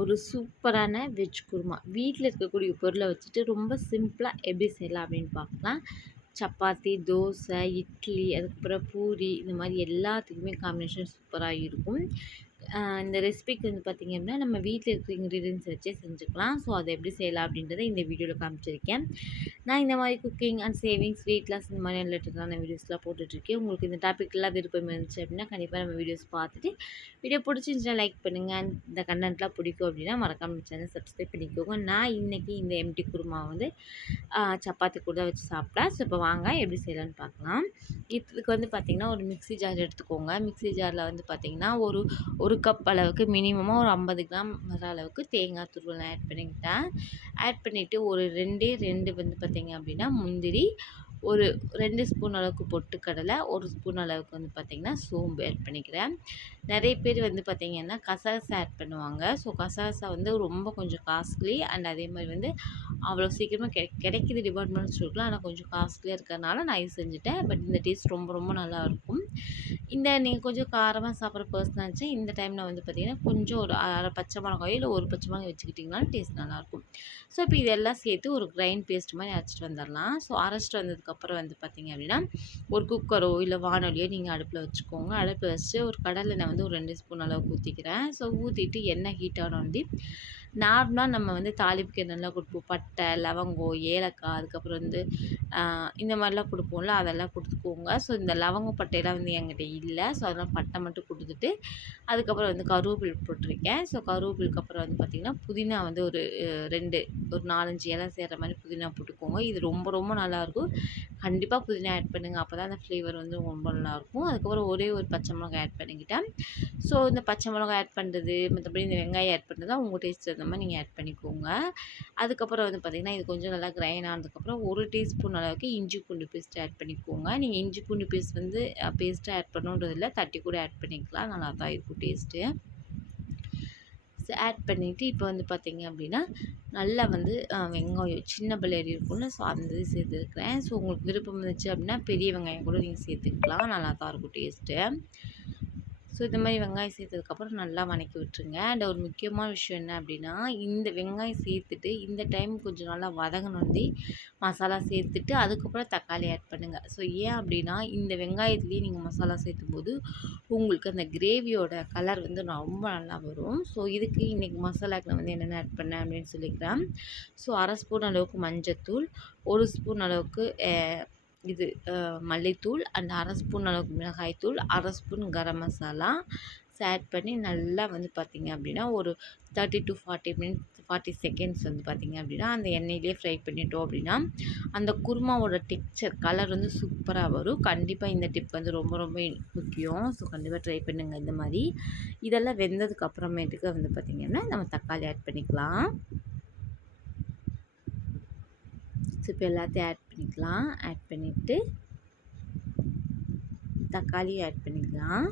ஒரு சூப்பரான வெஜ் குருமா வீட்டில் இருக்கக்கூடிய பொருளை வச்சுட்டு ரொம்ப சிம்பிளாக எப்படி செய்யலாம் அப்படின்னு பார்க்கலாம். சப்பாத்தி, தோசை, இட்லி, அதுக்கப்புறம் பூரி, இந்த மாதிரி எல்லாத்துக்குமே காம்பினேஷன் சூப்பராக இருக்கும். இந்த ரெசிபிக்கு வந்து பார்த்திங்க அப்படின்னா நம்ம வீட்டில் இருக்கிற இன்க்ரீடியன்ஸ் வச்சே செஞ்சுக்கலாம். ஸோ அதை எப்படி செய்யலாம் அப்படின்றத இந்த வீடியோவில் காமிச்சிருக்கேன். நான் இந்த மாதிரி cooking and savings, weight loss இந்த மாதிரி ரிலேட்டடான வீடியோஸ்லாம் போட்டுட்ருக்கேன். உங்களுக்கு இந்த டாப்பிக்லாம் விருப்பம் இருந்துச்சு அப்படின்னா கண்டிப்பாக நம்ம வீடியோஸ் பார்த்துட்டு வீடியோ பிடிச்சிருந்துச்சுன்னா லைக் பண்ணுங்கள். இந்த கண்டென்ட்லாம் பிடிக்கும் அப்படின்னா மறக்காம சேனல் சப்ஸ்கிரைப் பண்ணிக்கோங்க. நான் இன்றைக்கி இந்த எம்டி குருமா வந்து சப்பாத்தி கூட வச்சு சாப்பிட்டேன். ஸோ இப்போ வாங்க எப்படி செய்யலான்னு பார்க்கலாம். இதுக்கு வந்து பார்த்திங்கன்னா ஒரு மிக்ஸி ஜார் எடுத்துக்கோங்க. மிக்ஸி ஜாரில் வந்து பார்த்திங்கன்னா ஒரு கப் அளவுக்கு மினிமமாக ஒரு 50 கிராம் வர அளவுக்கு தேங்காய் துருவல் ஆட் பண்ணிக்கிட்டேன். ஆட் பண்ணிவிட்டு ஒரு 2 வந்து பார்த்திங்க அப்படின்னா முந்திரி, ஒரு 2 ஸ்பூன் அளவுக்கு பொட்டுக்கடலை, 1 ஸ்பூன் அளவுக்கு வந்து பார்த்திங்கன்னா சோம்பு ஆட் பண்ணிக்கிறேன். நிறைய பேர் வந்து பார்த்திங்கன்னா கசகசா ஆட் பண்ணுவாங்க. ஸோ கசகசா வந்து ரொம்ப கொஞ்சம் காஸ்ட்லி அண்ட் அதே மாதிரி வந்து அவ்வளோ சீக்கிரமாக கிடைக்கிது டிபார்ட்மெண்ட் ஸ்டோரில். ஆனால் கொஞ்சம் காஸ்ட்லியாக இருக்கிறதுனால நான் இது செஞ்சுட்டேன். பட் இந்த டேஸ்ட் ரொம்ப ரொம்ப நல்லாயிருக்கும். நீங்கள் கொஞ்சம் காரமாக சாப்பிட்ற பர்சனாக இருந்துச்சு இந்த டைமில் வந்து பார்த்திங்கன்னா கொஞ்சம் ஒரு அரை பச்சை மிளகாயோ இல்லை ஒரு பச்சை மிளகாய் வச்சுக்கிட்டிங்கனாலும் டேஸ்ட் நல்லாயிருக்கும். ஸோ இப்போ இதெல்லாம் சேர்த்து ஒரு கிரைண்ட் பேஸ்ட் மாதிரி அரைச்சிட்டு வந்துடலாம். ஸோ அரைச்சிட்டு வந்ததுக்கப்புறம் வந்து பார்த்திங்க அப்படின்னா ஒரு குக்கரோ இல்லை வானொலியோ நீங்கள் அடுப்பில் வச்சுக்கோங்க. அடுப்பில் வச்சு ஒரு கடலெண்ணெய் வந்து ஒரு 2 ஸ்பூன் அளவுக்கு ஊற்றிக்கிறேன். ஸோ ஊற்றிட்டு எண்ணெய் ஹீட் ஆன வந்து நார்மலாக நம்ம வந்து தாளிப்புக்கு என்னெல்லாம் கொடுப்போம், பட்டை, லவங்கம், ஏலக்காய், அதுக்கப்புறம் வந்து இந்த மாதிரிலாம் கொடுப்போம்ல, அதெல்லாம் கொடுத்துக்கோங்க. ஸோ இந்த லவங்கம் பட்டையெல்லாம் வந்து என்கிட்ட இல்லை. ஸோ அதெல்லாம் பட்டை மட்டும் கொடுத்துட்டு அதுக்கப்புறம் வந்து கருவேப்பிலை போட்டிருக்கேன். ஸோ கருவேப்பிலுக்கு அப்புறம் வந்து பார்த்திங்கன்னா புதினா வந்து ஒரு 4, 5 இலை சேர்கிற மாதிரி புதினா போட்டுக்கோங்க. இது ரொம்ப ரொம்ப நல்லாயிருக்கும். கண்டிப்பாக புதினா ஆட் பண்ணுங்கள். அப்போ தான் அந்த ஃப்ளேவர் வந்து ரொம்ப நல்லாயிருக்கும். அதுக்கப்புறம் ஒரே ஒரு பச்சை மிளகாய் ஆட் பண்ணிக்கிட்டேன். ஸோ இந்த பச்சை மிளகாய் ஆட் பண்ணுறது, மற்றபடி இந்த வெங்காயம் ஆட் பண்ணுறது உங்கள் டேஸ்ட் தகுந்த மாதிரி நீங்கள் ஆட் பண்ணிக்கோங்க. அதுக்கப்புறம் வந்து பார்த்திங்கன்னா இது கொஞ்சம் நல்லா கிரைண்ட் ஆனதுக்கப்புறம் 1 டீஸ்பூன் அளவுக்கு இஞ்சி பூண்டு பேஸ்ட் ஆட் பண்ணிக்கோங்க. நீங்கள் இஞ்சி பூண்டு பேஸ்ட் வந்து பேஸ்ட்டாக ஆட் பண்ணணுன்றதில்ல, தட்டி கூட ஆட் பண்ணிக்கலாம். நல்லா தான் இருக்கும் டேஸ்ட்டு. ஆட் பண்ணிவிட்டு இப்போ வந்து பார்த்திங்க அப்படின்னா நல்லா வந்து வெங்காயம் சின்ன பல்லாரி இருக்கும்ல, ஸோ அந்த இது சேர்த்துருக்குறேன். ஸோ உங்களுக்கு விருப்பம் இருந்துச்சு அப்படின்னா பெரிய வெங்காயம் கூட நீங்கள் சேர்த்துக்கலாம். நல்லா தான் இருக்கும் டேஸ்ட்டு. ஸோ இந்த மாதிரி வெங்காயம் சேர்த்ததுக்கப்புறம் நல்லா வதக்கி விட்டுருங்க. அண்ட் ஒரு முக்கியமான விஷயம் என்ன அப்படின்னா இந்த வெங்காயம் சேர்த்துட்டு இந்த டைம் கொஞ்சம் நல்லா வதங்கினோடனே மசாலா சேர்த்துட்டு அதுக்கப்புறம் தக்காளி ஆட் பண்ணுங்கள். ஸோ ஏன் அப்படின்னா இந்த வெங்காயத்துலேயே நீங்கள் மசாலா சேர்த்தும்போது உங்களுக்கு அந்த கிரேவியோட கலர் வந்து ரொம்ப நல்லா வரும். ஸோ இதுக்கு இன்றைக்கி மசாலாக்கு நான் வந்து என்னென்ன ஆட் பண்ணேன் அப்படின்னு சொல்லிக்கிறேன். ஸோ 1/2 ஸ்பூன் அளவுக்கு மஞ்சத்தூள், 1 ஸ்பூன் அளவுக்கு மல்லித்தூள் அண்ட் 1/2 ஸ்பூன் அளவுக்கு மிளகாய்த்தூள், 1/2 ஸ்பூன் கரம் மசாலா ஆட் பண்ணி நல்லா வந்து பார்த்திங்க அப்படின்னா ஒரு 30 to 40 செகண்ட்ஸ் வந்து பார்த்திங்க அப்படின்னா அந்த எண்ணெயிலே ஃப்ரை பண்ணிட்டோம் அப்படின்னா அந்த குருமாவோட டெக்ஸ்சர் கலர் வந்து சூப்பராக வரும். கண்டிப்பாக இந்த டிப் வந்து ரொம்ப ரொம்ப முக்கியம். ஸோ கண்டிப்பாக ட்ரை பண்ணுங்கள் இந்த மாதிரி. இதெல்லாம் வெந்ததுக்கு அப்புறமேட்டுக்கு வந்து பார்த்திங்கன்னா நம்ம தக்காளி ஆட் பண்ணிக்கலாம். ஸோ இப்போ எல்லாத்தையும் ஆட் பண்ணிக்கலாம். ஆட் பண்ணிவிட்டு தக்காளியும் ஆட் பண்ணிக்கலாம்.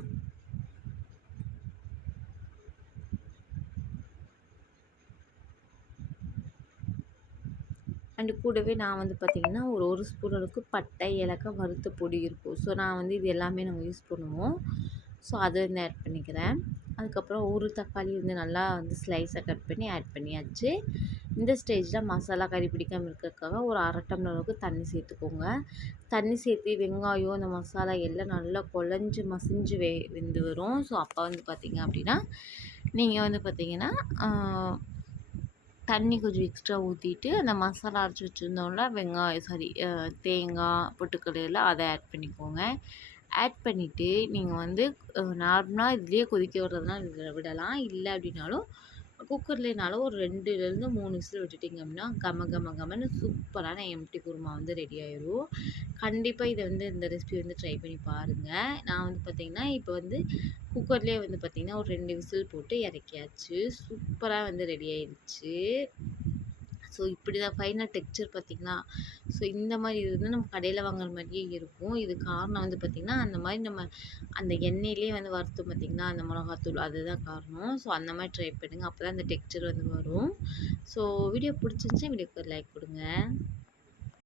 அண்டு கூடவே நான் வந்து பார்த்திங்கன்னா ஒரு ஸ்பூன் அளவுக்கு பட்டை, ஏலக்காய் வறுத்த பொடி இருக்கும். ஸோ நான் வந்து இது எல்லாமே நம்ம யூஸ் பண்ணுவோம். ஸோ அதை வந்து ஆட் பண்ணிக்கிறேன். அதுக்கப்புறம் ஒரு தக்காளி வந்து நல்லா வந்து ஸ்லைஸாக கட் பண்ணி ஆட் பண்ணியாச்சு. இந்த ஸ்டேஜில் மசாலா கறி பிடிக்காமல் இருக்கிறதுக்காக ஒரு 1/2 டம்ளர் அளவுக்கு தண்ணி சேர்த்துக்கோங்க. தண்ணி சேர்த்து வெங்காயம் இந்த மசாலா எல்லாம் நல்லா குழஞ்சி மசிஞ்சு வெந்து வரும். ஸோ அப்போ வந்து பார்த்திங்க அப்படின்னா நீங்கள் வந்து பார்த்திங்கன்னா தண்ணி கொஞ்சம் எக்ஸ்ட்ரா ஊற்றிட்டு அந்த மசாலா அரைச்சி வச்சுருந்தோம்ல தேங்காய், பொட்டுக்கடலை அதை ஆட் பண்ணிக்கோங்க. ஆட் பண்ணிவிட்டு நீங்கள் வந்து நார்மலாக இதுலேயே கொதிக்க விடுறதுனால விடலாம். இல்லை அப்படின்னாலும் குக்கர்லேனாலும் ஒரு 2லேருந்து 3 விசில் விட்டுட்டிங்க அப்படின்னா கமன்னு சூப்பரான எம்டி குருமா வந்து ரெடி ஆயிடும். கண்டிப்பாக இதை வந்து இந்த ரெசிபி வந்து ட்ரை பண்ணி பாருங்கள். நான் வந்து பார்த்திங்கன்னா இப்போ வந்து குக்கர்லேயே வந்து பார்த்திங்கன்னா ஒரு 2 விசில் போட்டு இறக்கியாச்சு. சூப்பராக வந்து ரெடி ஆயிடுச்சு. ஸோ இப்படி தான் ஃபைனல் டெக்ஸ்சர் பார்த்திங்கன்னா. ஸோ இந்த மாதிரி இது வந்து நம்ம கடையில் வாங்குற மாதிரியே இருக்கும். இது காரணம் வந்து பார்த்திங்கன்னா அந்த மாதிரி நம்ம அந்த எண்ணெயிலே வந்து வறுத்தோம் பார்த்திங்கன்னா அந்த மிளகாத்தூள், அதுதான் காரணம். ஸோ அந்த மாதிரி ட்ரை பண்ணுங்கள். அப்போ தான் அந்த டெக்ஸ்சர் வந்து வரும். ஸோ வீடியோ பிடிச்சிருந்துச்சா வீடியோக்கு ஒரு லைக் கொடுங்க.